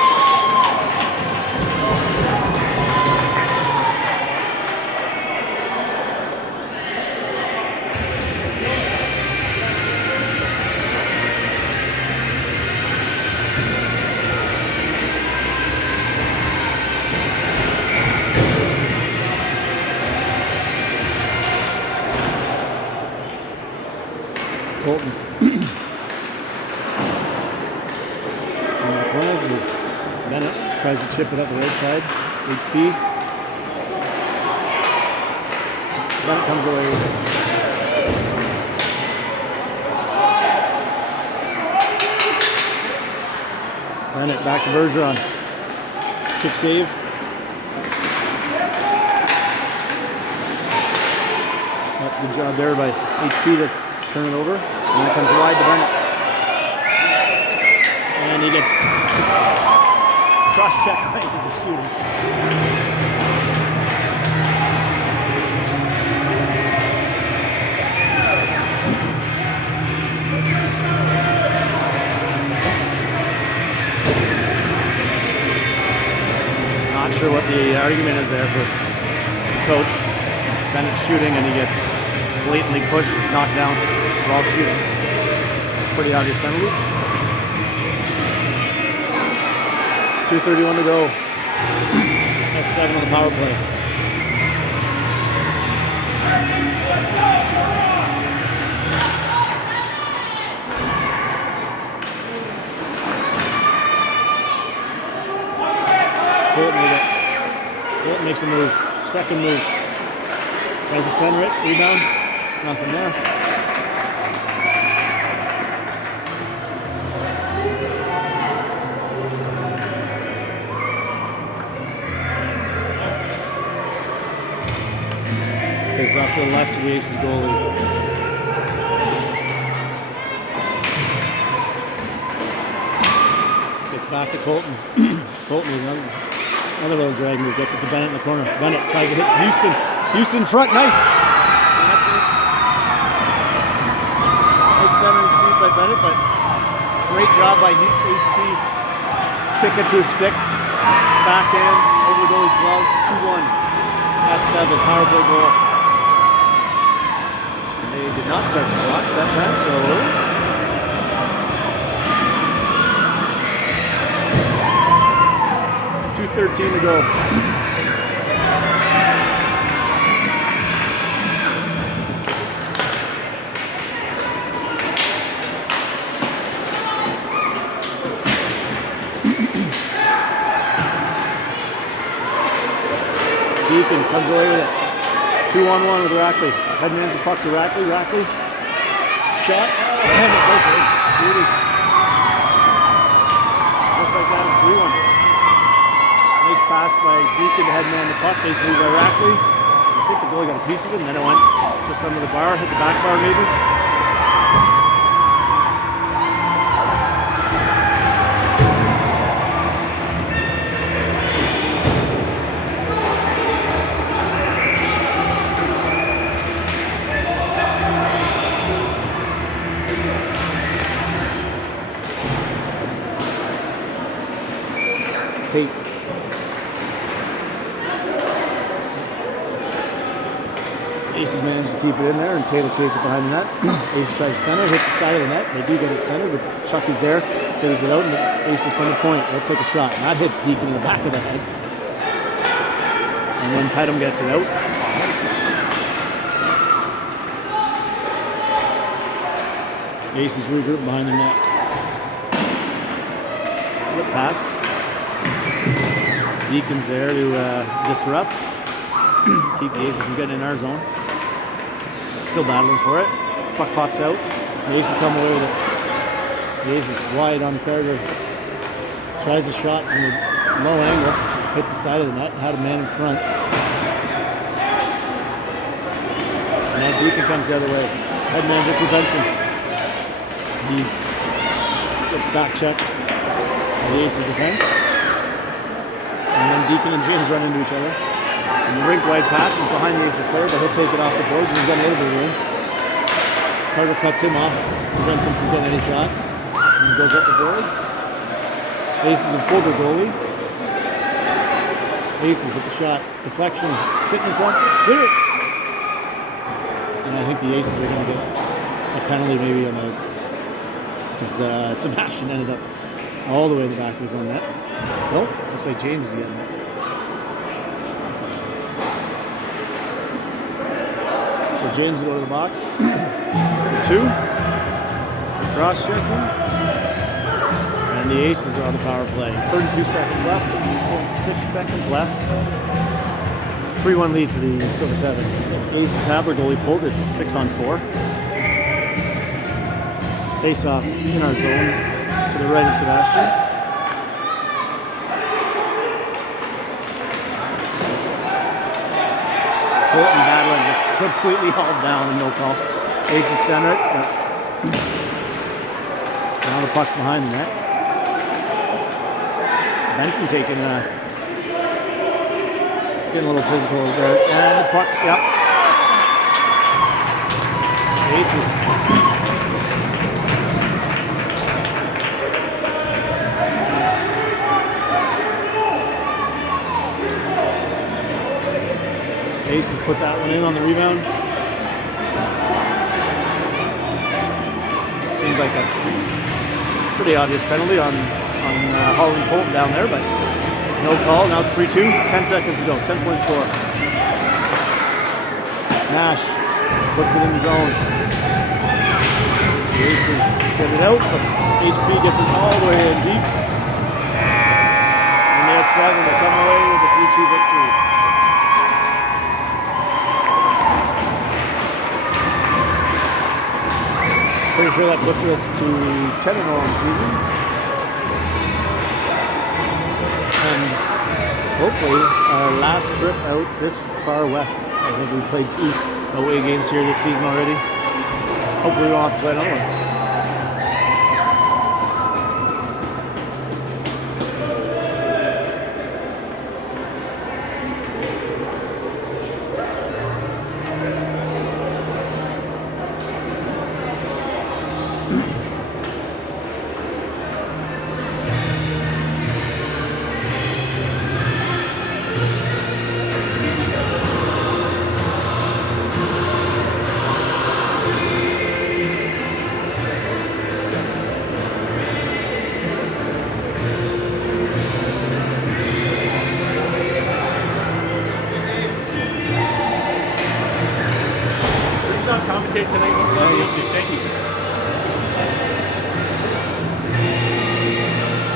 Colton. In the corner, Bennett tries to chip it up the right side. HP. Bennett comes away with it. Bennett back to Bergeron. Kick save. Good job there by HP to turn it over. And it comes wide to Bennett. And he gets cross-checked by his shooting. Not sure what the argument is there for coach. Bennett's shooting and he gets blatantly pushed, knocked down while shooting. Pretty obvious penalty. 2:31 to go. That's 7 on the power play. Colton with it. Colton makes a move. Second move. Tries to center it. Rebound. Nothing there. Plays off to the left of the Aces goalie. Gets back to Colton. Colton with another little drag move. Gets it to Bennett in the corner. Bennett tries to hit Houston. Houston front. Nice. That's it. Nice centering feed by Bennett, but great job by HP. Kick it to his stick. Backhand over the goalie's glove. 2-1. That's 7. Power play goal. They did not start the clock at that time, so 2:13 to go. Deacon comes away with it. 2-on-1 with Rackley. Headman's the puck to Rackley. Rackley. Shot. And it goes in. Beauty. Just like that, it's 3-1. Nice pass by Deacon to Headman the puck. Nice move by Rackley. I think the goalie got a piece of it, and then it went just under the bar. Hit the back bar maybe. Tate. Aces managed to keep it in there, and Tate will chase it behind the net. Aces tries to center, hits the side of the net. They do get it centered, but Chucky's there, clears it out, and the Aces from the point. They'll take a shot, and that hits Deacon in the back of the head. And then Pedham gets it out. Aces regroup behind the net. Flip pass. Deacon's there to disrupt. Keep the Aces from getting in our zone. Still battling for it. Puck pops out. The Aces come away with it. The Aces wide on Carter. Tries a shot from a low angle. Hits the side of the net. Had a man in front. And now Deacon comes the other way. Headman Victor Benson. He gets back checked by the Aces defense. And then Deacon and James run into each other. And the rink wide pass is behind the Aces player, but he'll take it off the boards and he's got a little bit of room. Carter cuts him off, prevents him from getting any shot. And he goes up the boards. Aces have pulled their goalie. Aces with the shot. Deflection, sitting in front, clear. And I think the Aces are going to get a penalty maybe on a, because Sebastian ended up all the way in the back of his own net. Nope, looks like James is getting it. So James will go to the box. 2. Cross-checking. And the Aces are on the power play. 32 seconds left. 6 seconds left. 3-1 lead for the Silver Seven. The Aces have their goalie pulled. It's 6-on-4. Face-off in our zone to the right of Sebastian. Colton battling. It's completely hauled down and no call. Aces center it, but now the puck's behind the net. Benson taking getting a little physical there. And the puck, yep. Aces. Aces put that one in on the rebound. Seems like a pretty obvious penalty on Holland Colton down there, but no call. Now it's 3-2. 10 seconds to go. 10.4. Nash puts it in the zone. The Aces get it out, but HP gets it all the way in deep. And they have 7 to come away with a 3-2 victory. Pretty sure that puts us to 10-0 in the season. And hopefully our last trip out this far west. I think we played 2 away games here this season already. Hopefully we won't have to play another one. Commentate tonight. Thank you.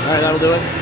All right, that'll do it.